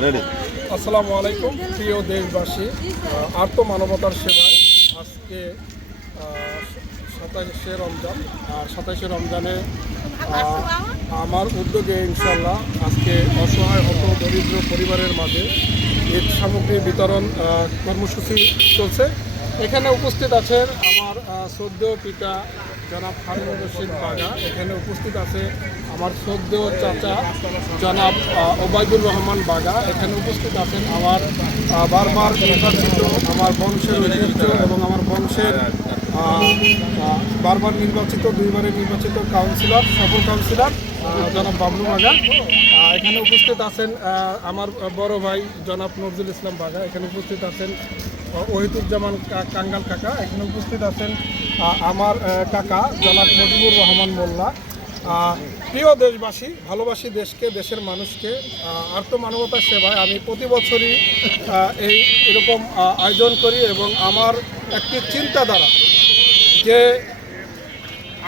আসসালামু আলাইকুম প্রিয় দেশবাসী, আর্ত মানবতার সেবায় আজকে 27শে রমজান। আর 27শে রমজানে আমার উদ্যোগে ইনশাল্লাহ আজকে অসহায় হত দরিদ্র পরিবারের মাঝে ঈদ সামগ্রী বিতরণ কর্মসূচি চলছে। এখানে উপস্থিত আছেন আমার সদ্য পিতা জনাব হারুনুর রশিদ বাগা। এখানে উপস্থিত আছে আমার সদ্য চাচা জনাব ওবায়দুর রহমান বাগা। এখানে উপস্থিত আছেন আমার বারবার নির্বাচিত আমার বংশের ঐতিহ্য এবং আমার বংশের বারবার নির্বাচিত, দুইবারে নির্বাচিত কাউন্সিলর, সফল কাউন্সিলর জনাব বাবলু বাগা। এখানে উপস্থিত আছেন আমার বড় ভাই জনাব নজরুল ইসলাম বাগা। এখানে উপস্থিত আছেন ওহিদুজ্জামান কাঙ্গাল কাকা। এখানে উপস্থিত আছেন আমার কাকা জনাব মুজিবুর রহমান মোল্লা। প্রিয় দেশবাসী, ভালোবাসি দেশকে, দেশের মানুষকে। আর্ত মানবতার সেবায় আমি প্রতি বছরই এরকম আয়োজন করি এবং আমার একটি চিন্তাধারা যে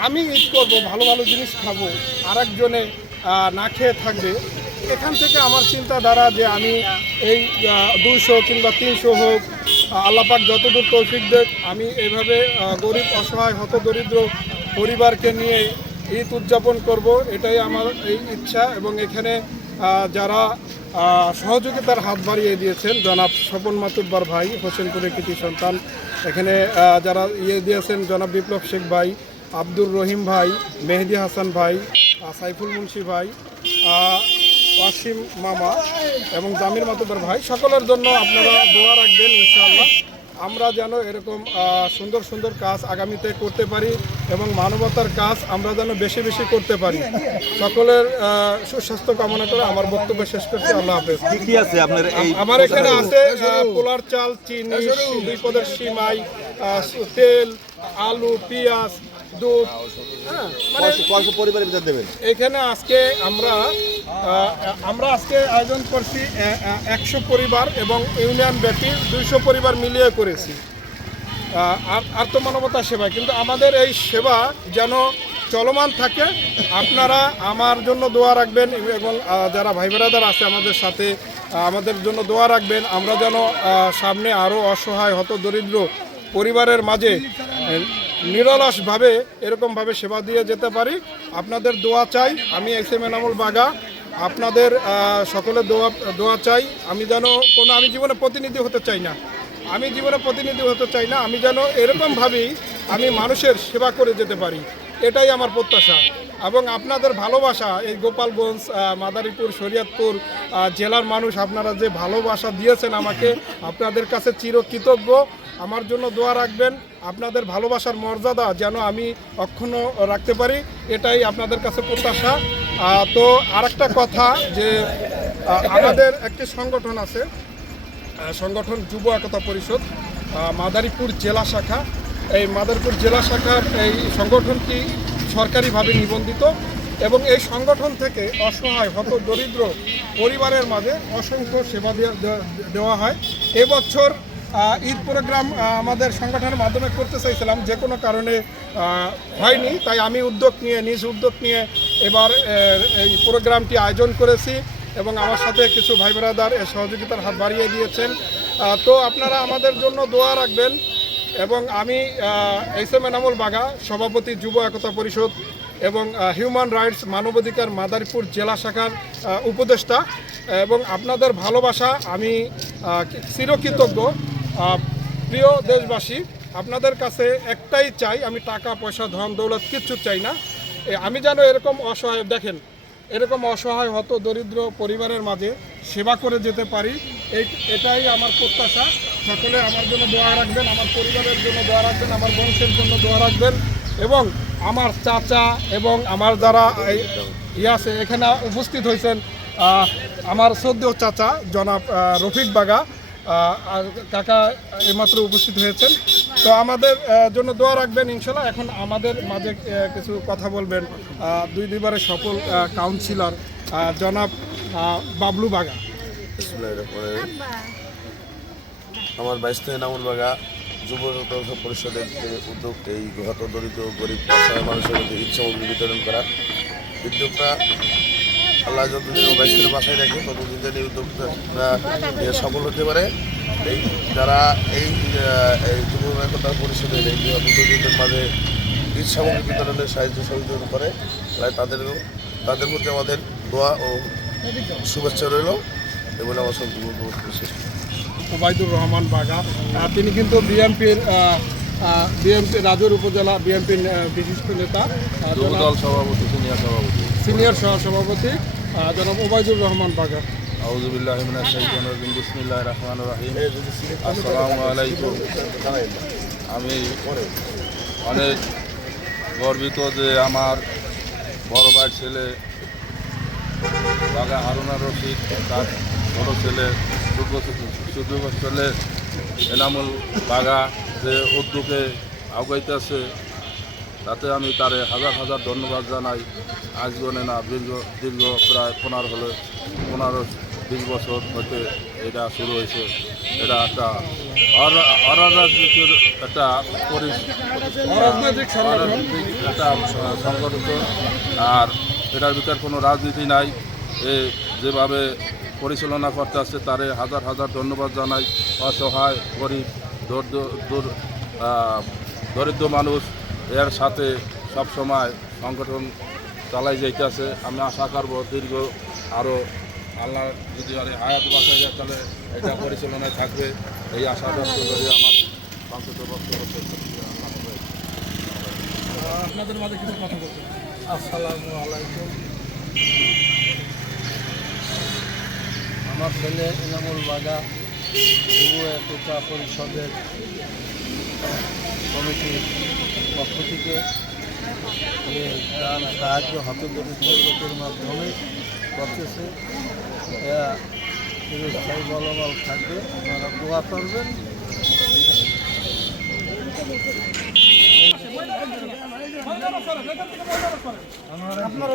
আমি ঈদ করবো, ভালো ভালো জিনিস খাবো, আর একজনে না খেয়ে থাকবে। এখান থেকে আমার চিন্তাধারা যে আমি এই 200 কিংবা 300 হোক, আল্লাহ পাক যতদূর তৌফিক দেখ, আমি এইভাবে গরিব অসহায় হত দরিদ্র পরিবারকে নিয়ে ঈদ উদযাপন করব। এটাই আমার এই ইচ্ছা। এবং এখানে যারা সহযোগিতার হাত বাড়িয়ে দিয়েছেন জনাব স্বপন মাতুব্বার ভাই, হোসেনপুরের কৃতি সন্তান। এখানে যারা দিয়েছেন জনাব বিপ্লব শেখ ভাই, আব্দুর রহিম ভাই, মেহেদি হাসান ভাই, সাইফুল মুন্সি ভাই, ওয়াসিম মামা এবং জামির মাতুব্বার ভাই, সকলের জন্য আপনারা দোয়া রাখবেন। ইনশাআল্লাহ আমরা যেন এরকম সুন্দর সুন্দর কাজ আগামীতে করতে পারি এবং মানবতার কাজ আমরা যেন বেশি বেশি করতে পারি। সকলের সুস্বাস্থ্য কামনা করে আমার বক্তব্য শেষ করছি। আল্লাহ হাফেজ। কি আছে আপনার? আমার এখানে আছে পোলার চাল, চিনি, 2 পদের সিমাই, তেল, আলু, পেঁয়াজ, দুধ। পরিবারের ভিতর দেবেন। এখানে আজকে আমরা আজকে আয়োজন করছি 100 পরিবার এবং ইউনিয়ন ব্যাপী 200 পরিবার মিলিয়ে করেছি আর্ত মানবতা সেবা। কিন্তু আমাদের এই সেবা যেন চলমান থাকে। আপনারা আমার জন্য দোয়া রাখবেন এবং যারা ভাই ব্রাদার আছে আমাদের সাথে, আমাদের জন্য দোয়া রাখবেন। আমরা যেন সামনে আরও অসহায় হত দরিদ্র পরিবারের মাঝে নিরলসভাবে এরকমভাবে সেবা দিয়ে যেতে পারি। আপনাদের দোয়া চাই। আমি এসএম এনামুল বাগা, আপনাদের সকলের দোয়া চাই। আমি জীবনে প্রতিনিধি হতে চাই না। আমি যেন এরকমভাবেই আমি মানুষের সেবা করে যেতে পারি, এটাই আমার প্রত্যাশা। এবং আপনাদের ভালোবাসা, এই গোপালগঞ্জ, মাদারীপুর, শরীয়তপুর জেলার মানুষ, আপনারা যে ভালোবাসা দিয়েছেন আমাকে, আপনাদের কাছে চিরকৃতজ্ঞ। আমার জন্য দোয়া রাখবেন। আপনাদের ভালোবাসার মর্যাদা যেন আমি অক্ষুণ্ণ রাখতে পারি, এটাই আপনাদের কাছে প্রত্যাশা। তো আরেকটা কথা, যে আমাদের একটি সংগঠন আছে, সংগঠন যুব একতা পরিষদ মাদারীপুর জেলা শাখা। এই মাদারীপুর জেলা শাখার এই সংগঠনটি সরকারিভাবে নিবন্ধিত এবং এই সংগঠন থেকে অসহায় হত দরিদ্র পরিবারের মাঝে অসংখ্য সেবা দেওয়া হয়। এবছর ঈদ প্রোগ্রাম আমাদের সংগঠনের মাধ্যমে করতে চাইছিলাম, যে কোনো কারণে হয়নি। তাই আমি নিজ উদ্যোগ নিয়ে এবার এই প্রোগ্রামটি আয়োজন করেছি এবং আমার সাথে কিছু ভাই ব্রাদার সহযোগিতার হাত বাড়িয়ে দিয়েছেন। তো আপনারা আমাদের জন্য দোয়া রাখবেন। এবং আমি এসএম এনামুল বাগা, সভাপতি যুব একতা পরিষদ এবং হিউম্যান রাইটস মানবাধিকার মাদারীপুর জেলা শাখার উপদেষ্টা। এবং আপনাদের ভালোবাসা আমি চিরকৃতজ্ঞ। প্রিয় দেশবাসী, আপনাদের কাছে একটাই চাই, আমি টাকা পয়সা ধন দৌলত কিচ্ছু চাই না। আমি যেন এরকম অসহায় হত দরিদ্র পরিবারের মাঝে সেবা করে যেতে পারি, এটাই আমার প্রত্যাশা। সকলে আমার জন্য দোয়া রাখবেন, আমার পরিবারের জন্য দোয়া রাখবেন, আমার বংশের জন্য দোয়া রাখবেন। এবং আমার চাচা এবং আমার যারা আছে এখানে উপস্থিত হয়েছেন, আমার সদ্য চাচা জনাব রফিক বাগা কাকা এইমাত্র উপস্থিত হয়েছেন। তো আমাদের জন্য দোয়া রাখবেন ইনশাল্লাহ। এখন আমাদের মাঝে কিছু কথা বলবেন দুইবারের সফল কাউন্সিলর জনাব বাবলু বাগা। আমার বাইস্ত এনামুল বাগা যুব পরিষদের যে উদ্যোগ, এই হত দরিদ্র গরিব অসহায় মানুষের মধ্যে ঈদ সামগ্রী বিতরণ করা, উদ্যোগটা আল্লাহ যতদিন বাইশে বাসায় রাখে ততদিন যেন এই উদ্যোগটা সফল হতে পারে। এই যারা এই যুব একতা পরিষদের এই অন্তর্জনদের মাঝে ঈদ সামগ্রী বিতরণের সাহায্য সহযোগিতা করে, তাই তাদের প্রতি আমাদের দোয়া ও শুভেচ্ছা রইল এবং আমার সন্তোষ করছি। ওবায়দুর রহমান বাগা, তিনি কিন্তু বিএনপির রাজুর উপজেলা বিএনপির বিশিষ্ট নেতা, সভাপতি সিনিয়র সহসভাপতি জনাব ওবায়দুর রহমান বাগা। আউযু বিল্লাহি মিনাশ শাইতানির রাজিম। বিসমিল্লাহির রহমানির রহিম। আসসালামু আলাইকুম। আমি অনেক গর্বিত যে আমার বড় ভাইয়ের ছেলে বাগা হারুনা রশিদ, তার বড় ছেলে সুযোগ ছেলে এনামুল বাগা যে উদ্যোগে আগাইতেছে, তাতে আমি তারে হাজার হাজার ধন্যবাদ জানাই। আজীবনে না দীর্ঘ প্রায় 15-20 বছর হতে এটা শুরু হয়েছে। এটা একটা অরাজনৈতিক একটা একটা সংগঠিত, আর এটার ভিতর কোনো রাজনীতি নাই। এ যেভাবে পরিচালনা করতে আসছে তারে হাজার হাজার ধন্যবাদ জানাই। অসহায় গরিব দরিদ্র মানুষ এর সাথে সবসময় সংগঠন চালাই যাইতেছে। আমি আশা করবো দীর্ঘ আরও আল্লাহ যদি হায়াত বাঁচা যায় তাহলে এটা পরিচালনায় থাকবে, এই আশা ব্যক্ত করে আমার সংসদ বক্তব্য শেষ করছি। আপনাদের মাঝে কিছু কথা বলতে। আসসালামু আলাইকুম। আমার ছেলে এনামুল বাগা যুব একতা পরিষদের কমিটির পক্ষ থেকে সাহায্য হতদরিদ্র লোকের মাধ্যমে করতেছে। এরা চিরস্থায়ী বলবল থাকবে, আপনারা দোয়া করবেন। আপনার